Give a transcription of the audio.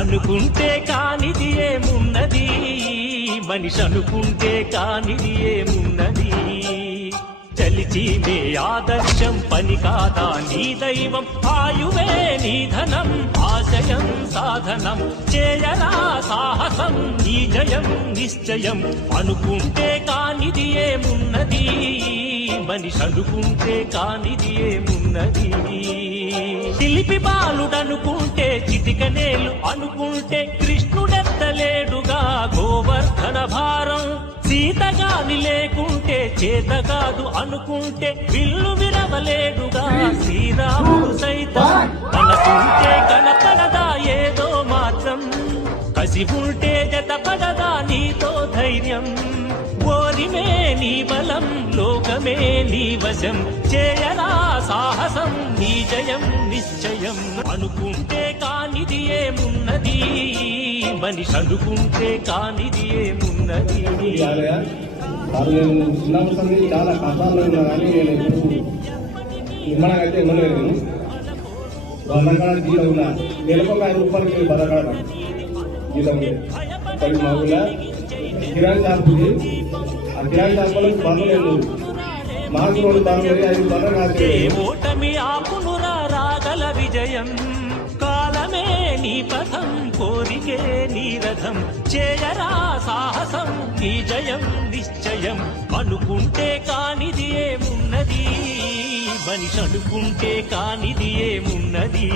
అనుకుంటే కానిది ఏమున్నది, మనిషి అనుకుంటే కానిది ఏమున్నది. చలిచి నీ ఆదర్శం పని కాదా నీ దైవం, ఆయువే నీ ధనం ఆశయం సాధనం. చేయరా సాహసం నీ జయం నిశ్చయం. అనుకుంటే కానిది ఏమున్నది, మనిషి అనుకుంటే కానిది ఏమున్నది. శిల్పి బాలుడనుకుంటే చిటికనేలు అనుకుంటే కృష్ణుడెత్తలేడుగా గోవర్ధన భారం. సీతగాని లేకుంటే చేత కాదు అనుకుంటే విల్లు విరవలేడుగా శ్రీరాముడు సైతం. అనుకుంటే కనపడదా ఏదో మాత్రం, కసి ఉంటే జతపడదా నీతో ధైర్యం. ఓరిమే నీ బలం లోకమే నీ వశం, చేయరా సాహసం నీ జయం నిశ్చయం. అనుకుంటే కానిది ఏమున్నది, మనిషి అనుకుంటే కానిది ఏమున్నది. చిన్నప్పటి చాలా కష్టాల్లో ఉన్నా కానీ నేను ఎప్పుడు ఇమ్మడాకైతే ఇమ్మలేదు. బతకాడ జీతం ఉన్నా నెలకు ఒక 5 రూపాయలకి బతకాడ జీతం ఉంది. మా ఊళ్ళో కిరాణి షాప్ ఉంది. ఆ కిరాణి షాపులకు బంధు లేదు. మాకు 2 బంధులు 5 బంధులు కాదు. ఓటమి ఆపునురా రాగల విజయం, కాలమే నీ పథం కోరికే నీ రథం. చేయరా సాహసం నీ జయం నిశ్చయం. అనుకుంటే కానిది ఏమున్నది, మనిషి అనుకుంటే కానిది ఏమున్నది.